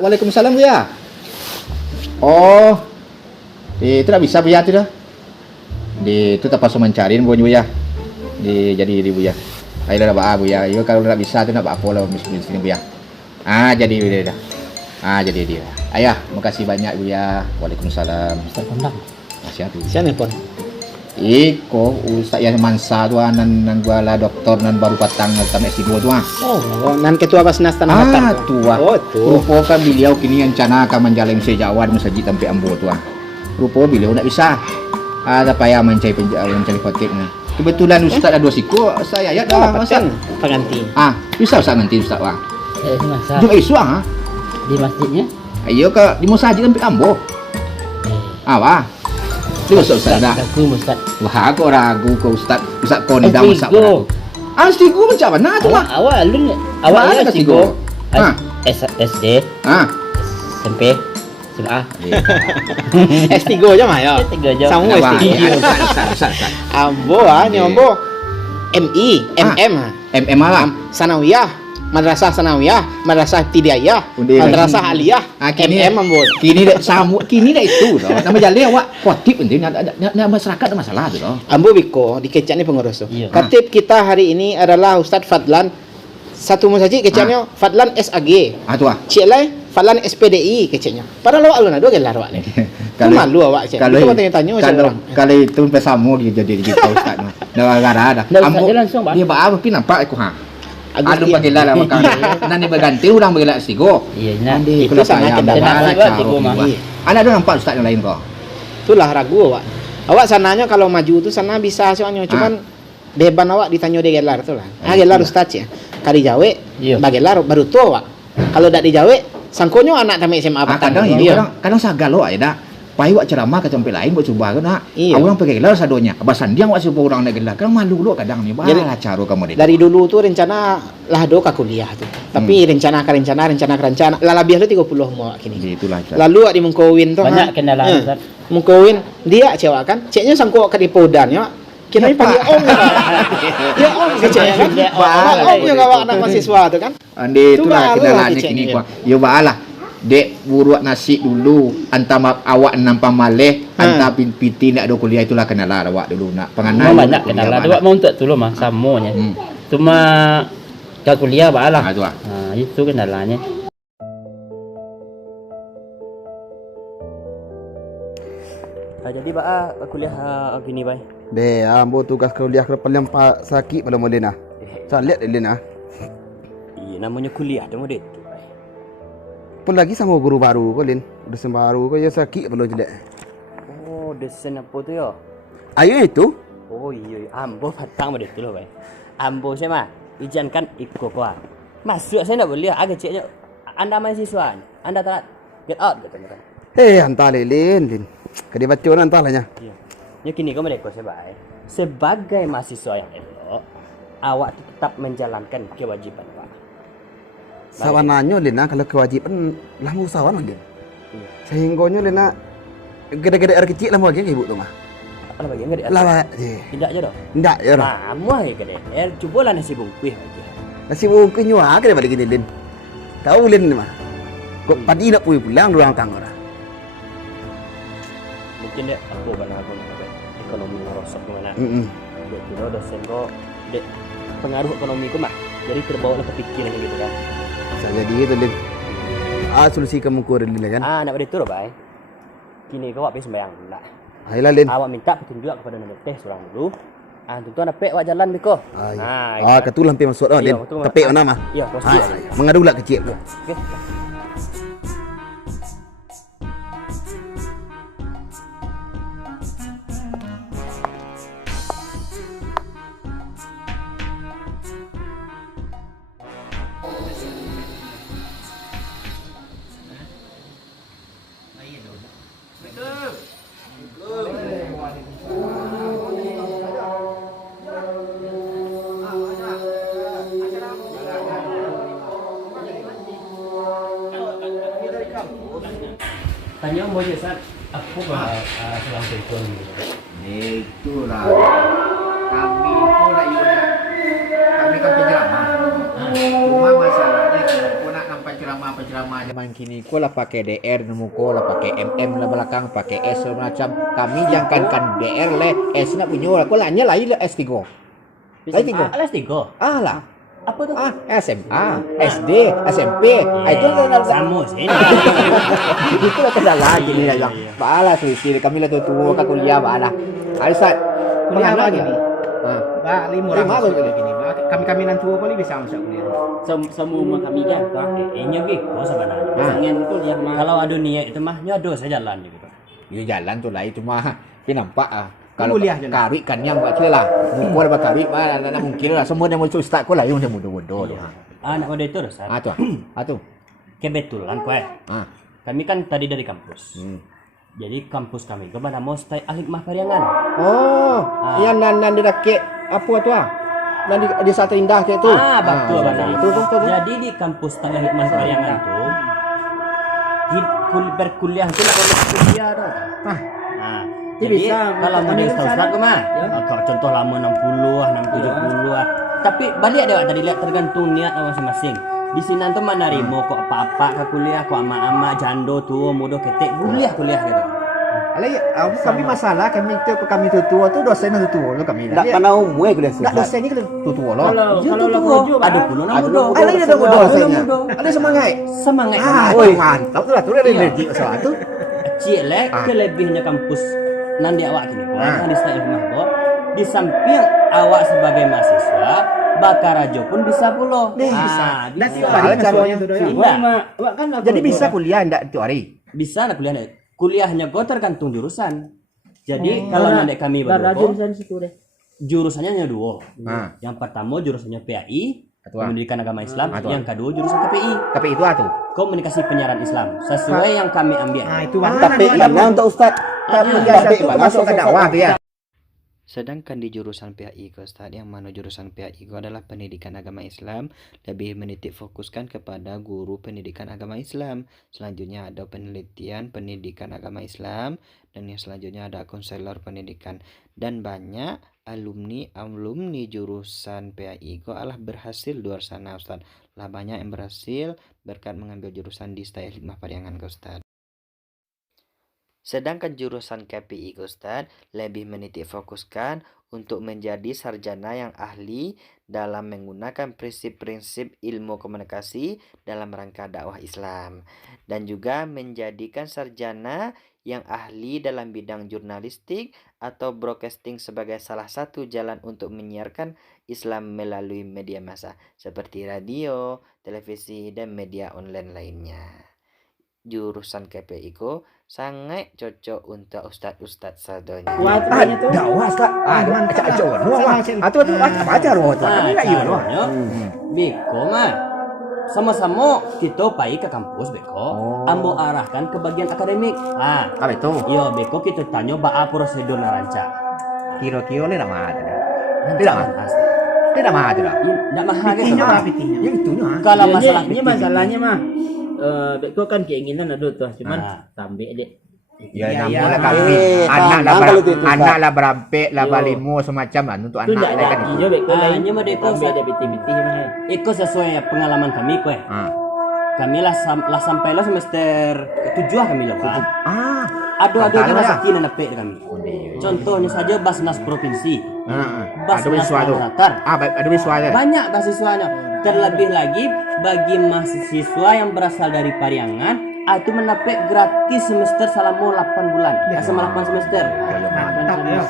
Waalaikumsalam Buya. Oh, itu tak bisa Buya tu dah. Di itu terpaksa mencariin Buya. Jadi Buya. Ayolah dah Buya. Yo kalau tak bisa tu nak apa lah miskin sini Buya. Jadi dia dah. Jadi dia. Ayah, makasih banyak Buya. Waalaikumsalam. Ustaz Kondang. Siapa? Siapa nelfon? Iko Ustaz yang mansa tu nan gua lah doktor nan baru patang sampai S2 tu Nan ketua Basnas Tanah Datar tua. Rupa kan beliau kini rencana akan menjalani Jawa dan masjid sampai Ambo tu Rupa beliau tak bisa. Ada payah mencari kotek ni. Kebetulan Ustaz ada dua siku, saya ya dah masak pengganti. Bisa Ustaz nanti Ustaz bang. Masak. Jom isu Di masjidnya? Ayo ke di masjid sampai Ambo. Wah. Dia Ustaz dah. Aku Ustaz. Wah, aku ragu ke Ustaz kau ni dah masak aku. Stigo macam mana tu Awak ya Stigo. SD. SMP. SMA. S3 je mah ya. S3 je. Sama S3. Ambo nyombo. MI, MM lah. Sanawiyah. Madrasah Sanawiyah, Madrasah Ibtidaiyah, Madrasah Aliyah, MM Ambo. Kini dah itu doh. Nama jalan awak khotib nanti nak masyarakat ada masalah tu doh. Ambo biko dikecak ni pengurus tu. Khatib kita hari ini adalah Ustaz Fadlan. Satu musajid kecaknya Fadlan SAG. Tu Cik lai Fadlan SPDI kecaknya. Padahal awak lu nak dua gelar awak ni. Kalau malu awak cik. Kalau tanya-tanya kalau itu pesamo dia jadi kita Ustaz. Negara dah. Ambo dia apa pun nampak aku Aduh pakai lah makan. Nanti berganti orang bergerak Stigo. Iya, nanti itu saya Anak tu nampak Ustaz yang lain kok. Itulah ragu awak. Awak sananya kalau maju tu sana bisa soalnya cuman beban awak ditanya dia gelar tu lah. Gelar Ustaz ya. Kali Jawa, bagelar baru tu awak. Kalau dak di Jawa, sangkonyo anak tamat SMA petang. Kadang sagal awak ya dak. Pai awak ceramah ke tempat lain buat cuba kan nak. Orang pakai gelar sadonya. Abang sandiang awak suruh orang nak gelar. Kan malu lu kadang ni. Balah cara kamu dia. Dari dulu tu rencana lah do ka kuliah tu. Tapi rencana lalabiah lu 30 mau kini. Itulah. Lalu di Mungkowin tu banyak kendala Ustaz. Mungkowin dia cewek kan. Ceknya sangko ka di Podan ya. Kira panggil om. Ya om kecek kan. Om yang awak anak mahasiswa tu kan. Ande itulah kendalanya kini gua. Yo balah. Dek buruak nasi dulu antara awak nampak maleh antara piti nak ada kuliah itulah kenalah awak dulu nak penganan banyak kenalah awak mau untuk dulu mah samonya cuma kalau kuliah balah itu kendalanya. Jadi kuliah gini bay ambo tugas kuliah ke paling sakit pada modena saya lihat Lena namanya kuliah tu model pun lagi sama guru baru kau Lin dosen baru kau yang sakit belum jelek. Dosen apa tu ya? Ayo itu. Iya ambo patang model tu loh bay. Ambo saya mah izinkan ikut kau. Masuk saya nak boleh agak ceknya anda mahasiswa anda tak get out katanya kan. Hantar Lin. Kadi baca orang hantarlahnya. Ya kini kau mereka saya sebagai mahasiswa yang elok awak tetap menjalankan kewajiban Pak. Sawananya Lina kalau kewajiban lah mau sawan lagi. Sehinggonya Lina gede-gede air kecil lah mau lagi ibu tu mah. Apa lagi gede? Lah tidak je dah. Tidak ya dah. Muah gede. Cobalah nasi bungkus aja. Nasi bungkus nyuah kena balik gini Lin. Tahu Lin mah. Kok padi nak pulang orang tangga dah. Mungkin dek aku balik aku nak ekonomi merosot mana. Dek kira dosen kok dek pengaruh ekonomi ku mah. Jadi terbawa ke pikiran gitu kan. Bisa jadi gitu Lin. Solusi kamu kurang Lin kan? Nak begitu loh bay. Kini kau apa sembayang nak? Ayolah Lin. Awak minta petunjuk kepada nenek teh seorang dulu. Tentu nak pek awak jalan biko. Ketul hampir masuk dah Lin. Tepek mana mah? Iya, pasti. Mengadu lah kecil. Okey. Tanya Om Boy Ustaz, aku selang telepon. Itulah. Kami pun kami kan penceramah. Cuma masalahnya kalau nak nampak ceramah penceramah zaman kini ko lah pakai DR nemu ko lah pakai MM lah belakang pakai S macam kami jangankan DR le S nak punya ko lah nyalai lah S3 Lagi tiga. Alas tiga. Ah lah. Apa tu? SMA, SD, SMP. Itu sama sini. Itu lah kendala gini lah bang. Balas sih kami lah tua ke kuliah balas. Alisat Kuliah apa gini? Ba 5 orang masuk gini. Kami nan tua kali bisa masuk kuliah. Semua kami kan. Nya gitu sebenarnya. Jangan tu yang kalau ada niat itu mah nyodo saya jalan gitu. Ya jalan tu lah itu mah. Kita nampak ah. Kalau kuliah kari kan yang buat lah. Mukul apa kari mana mungkin lah semua yang muncul ustaz ko lah yang mudah-mudah tu. Anak pada itu Ustaz. Tu. Kebetulan kowe. Kami kan tadi dari kampus. Jadi kampus kami itu pada mau stay Al-Hikmah Pariangan. Oh, yang nan di rakit apa tu ah? Dan di Satu Indah kayak tu. Betul benar. Itu. Jadi di kampus Al-Hikmah Pariangan tu berkuliah tu nak kuliah dah. Jadi kalau mau di Ustaz ke mah? Contoh lama 60 70 Tapi balik ada tadi lihat tergantung niat masing-masing. Di sini tu mana rimo kok apa-apa ke kuliah kok ama-ama jando tua muda ketek kuliah gitu. Alai kami masalah kami tu tua tu dosen tu tua lo kami. Tak pernah umur kuliah tak dosen ni tu tua lo. Kalau ada puluh nama muda. Alai ada muda dosennya. Alai semangat. Oi mantap tu lah tu ada energi soal tu. Cik lek kelebihnya kampus nanti awak kini kan di Al-Hikmah kok. Di samping awak sebagai mahasiswa Bakarajo pun bisa pula. Bisa. Caranya tu Jadi bisa kuliah ndak tiap hari. Bisa nak kuliah. Kuliahnya kok tergantung jurusan. Jadi kalau nanti kami berdua jurusannya hanya dua. Yang pertama jurusannya PAI, Pendidikan Agama Islam. Yang kedua jurusan KPI. KPI itu apa? Komunikasi Penyiaran Islam. Sesuai yang kami ambil. Itu KPI mana untuk Ustaz? KPI itu masuk ke dakwah tu ya. Sedangkan di jurusan PAI ke Ustaz, yang mana jurusan PAI itu adalah pendidikan agama Islam, lebih menitik fokuskan kepada guru pendidikan agama Islam. Selanjutnya ada penelitian pendidikan agama Islam, dan yang selanjutnya ada konselor pendidikan. Dan banyak alumni jurusan PAI itu adalah berhasil di luar sana Ustaz. Lah banyak yang berhasil berkat mengambil jurusan di Al-Hikmah Pariangan ke Ustaz. Sedangkan jurusan KPI Ustaz lebih menitik fokuskan untuk menjadi sarjana yang ahli dalam menggunakan prinsip-prinsip ilmu komunikasi dalam rangka dakwah Islam, dan juga menjadikan sarjana yang ahli dalam bidang jurnalistik atau broadcasting sebagai salah satu jalan untuk menyiarkan Islam melalui media massa seperti radio, televisi, dan media online lainnya. Jurusan KPI ko sangat cocok untuk ustaz-ustaz sadonya. Dakwah Ustaz. Acak-acak doang. Atu baca roh tu. Kami nak yo. Beko mah sama-sama kita pergi ke kampus beko. Ambo arahkan ke bagian akademik. Apa itu? Yo beko kita tanya ba prosedur rancang. Kira-kira ni nak mah ada. Tidak mah. Tidak mah ada. Tidak mahal ke? Pitihnya. Yang itu nya. Kalau masalah ini masalahnya mah Beko kan keinginan ada tuh, cuman tambah dek. Ya, nampaklah kami. Anak lah berampek lah balimu semacam lah untuk Itu anak enggak kan ada itu. Beko lain. Nyo Beko Ada biti-biti mah. Ikut sesuai pengalaman kami kowe. Kami lah sampai lah semester 7 kami lah. Ada juga rezeki nak dapat kami. Contohnya saja Basnas provinsi. Basnas Datar. Ada mahasiswa. Banyak mahasiswanya. Terlebih lagi bagi mahasiswa yang berasal dari Pariangan, itu mendapat gratis semester selama 8 bulan. Selama 8 semester. Mantap ya.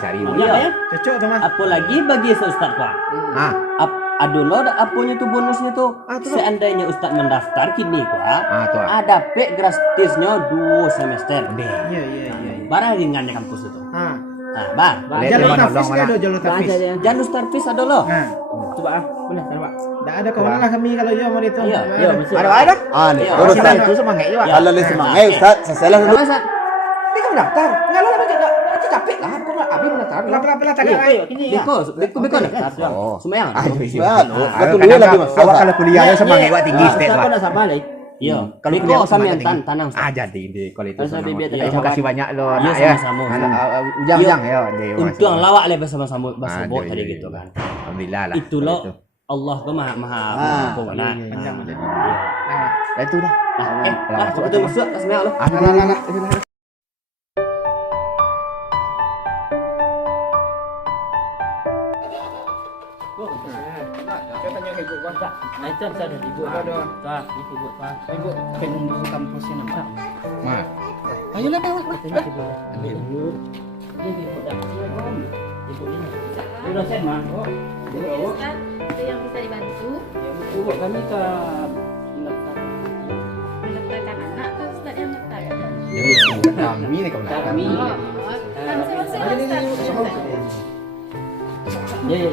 Cari. Iya. Cocok tu mah. Apalagi bagi Ustaz Pak. Aduh apanya tuh bonusnya tuh. Seandainya Ustaz mendaftar kini Pak, ada pek gratisnya 2 semester. Iya. Barang ringannya kampus itu. Bang. Jalur tafis ada jalur tafis. Jalur tafis ada loh. Coba boleh Pak. Tak ada kawan lah kami kalau yo mau itu. Iya, betul. Ada. Nih, Ustaz itu semangat juga. Kalau le semangat Ustaz, saya dulu. Ustaz. Ini kan daftar. Enggak lah macam capek lah. Aku nak abi mendaftar. Pelan-pelan tak ada. Beko daftar. Semayang. Betul dulu lagi Mas. Awak kalau kuliahnya semangat buat tinggi step Saya lah. dah sama lah. Iya. Kalau Beko kuliah kami semangat yang tinggi. tanam. Jadi di kalau itu. Asal bibit tadi. Terima kasih banyak lo Iya, nak ya. sama-sama. Ujang ya. Untuk yang lawak le bersama-sama bersama tadi gitu kan. Alhamdulillah lah. Itu lo Allah tuh maha Ah, pengampun. Panjang jadi. Dah itu dah. Lah, coba tu masuk tak semak lu. Lah. Nah, itu ada ibu. Tuh, ibu tuh. Ibu penunggu kampusnya nampak. Ma. Ayolah bawa. Ini ibu dah. Ibu ini. Ini dosen mah. Ustaz, ada yang bisa dibantu Ibu kami ke mendaftar. mendaftarkan anak atau Ustaz yang mendaftar? Kami ni kau nak. Kami. Kan masing-masing Ustaz. Ya.